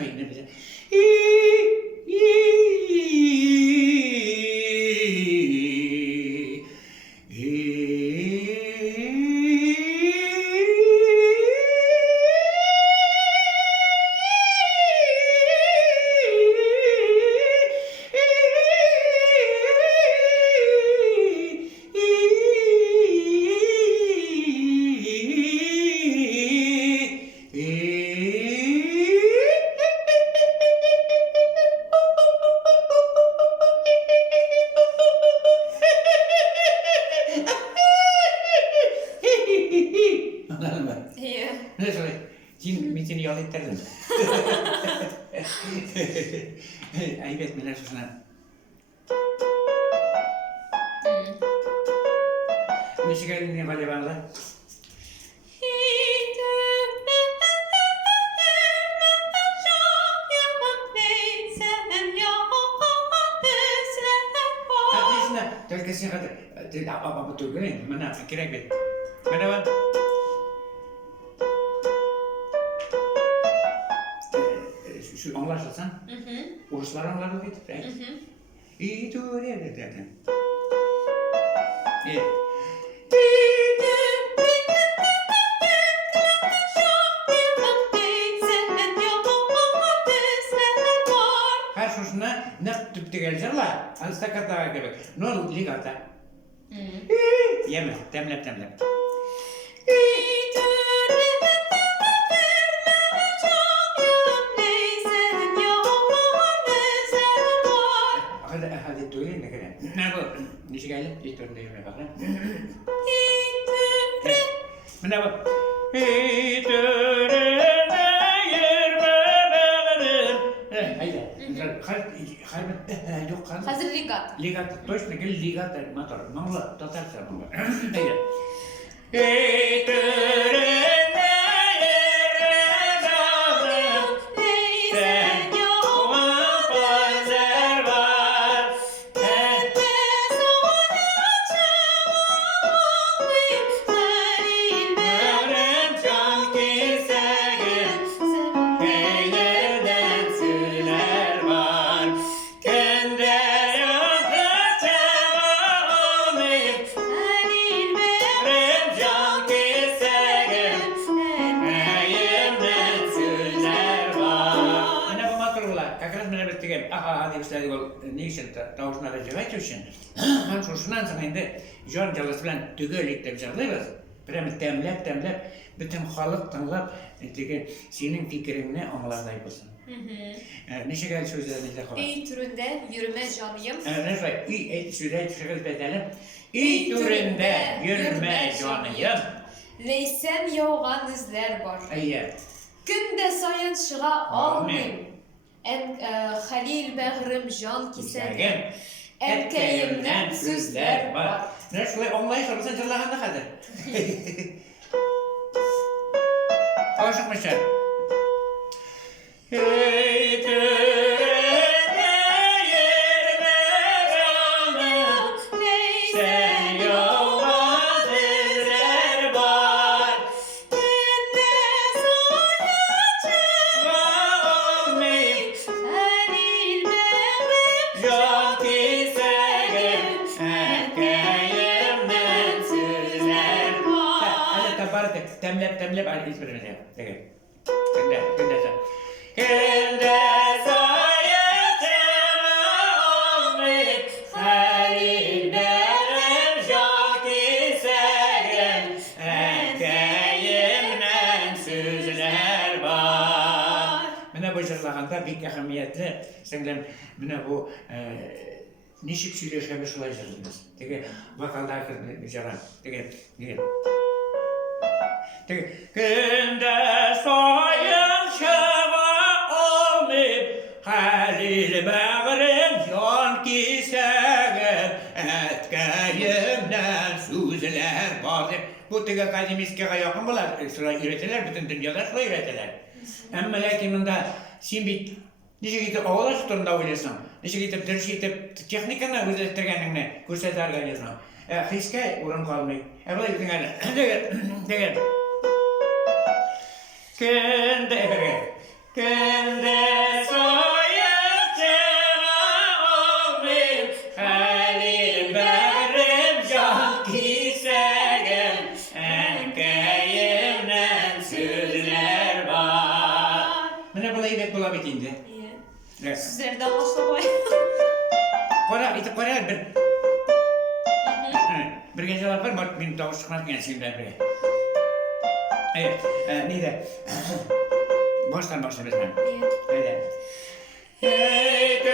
Yine bize. Anladın mı? İyi. Ne söyle? Cin mitini yol ettirdin. Ayıp etmeler susuna. Ne şikayetini ne var bana? Terkesnya kata tidak apa-apa betul gini mana kira-kira mana bang şu anlaşılsan Ruslar anlardı değil itu dia dedi iya her susuna ne tüpte gelecek la alsta kata gibi ne ligata yeme temlep hadi duyun ne kadar ne bu nişi geldi ilk turunda yeme bak lan ne bu Hazır ligat. Ligat, точно говори ligat мотор. Мало татарца много. Hadi işte ne için tavuşuna recevayet için hem şuşundan sonra indi John Jalas bilen tügölik de biçarlıyız. Prem temlep bütün halk tanlap senin fikrini anlarday bulsun. Ne şekilde sözlerinize koyalım? İyi türünde yürüme canıyım. Ne söyle? İyi şöyle bedelim. İyi türünde yürüme canıyım. Leysen yağan izler var. Evet. Günde sayın çığa almayım. En halil behrim can kisegim. Erkeğimden sözler var. Ne şöyle onlayı sorsan cırlahan ne kadar? Aşıkmışlar. Hey türüne yürüme canım, sen yoldan izler var. Günde sayın çığa almayım. Halil behrim Can kisegim, erkeğimden sözler var. Hadi tabarık, temlep, hadi hiçbirine yap. Günde sen. Günde sayın almayım, halil behrim can kisegim, erkeğimden sözler var. Mine bu jırlağında bir ehemmiyetli, senden mine bu nişik söyleşme şulay jırlığınız. Tege vakallar kırdı jaran. Tege. Günde sayın halil bağrım can kisegim, etkeğimden sözler var. Bu tege kadimiskaya yakın bular. Sıra üretirler, bütün dünyada sıra üretirler. Ama lakin onda sen bir nişe gitip oğlaş turunda oylasın. Nişe gitip dürüş gitip teknikana özelliklerine gösterler geliyorsun. Hiske uğram kalmayı. Evvel gittin gel. Kende Mene bula ibet bula bitindi. İyi. Evet. Sizlerden başlamayın. Korar bir. Bir gece var mı? Benim tavuk çıkmaz gençliğimden beri. Evet. Neydi? Baştan başla bir tane. İyi. Öyle. Hey,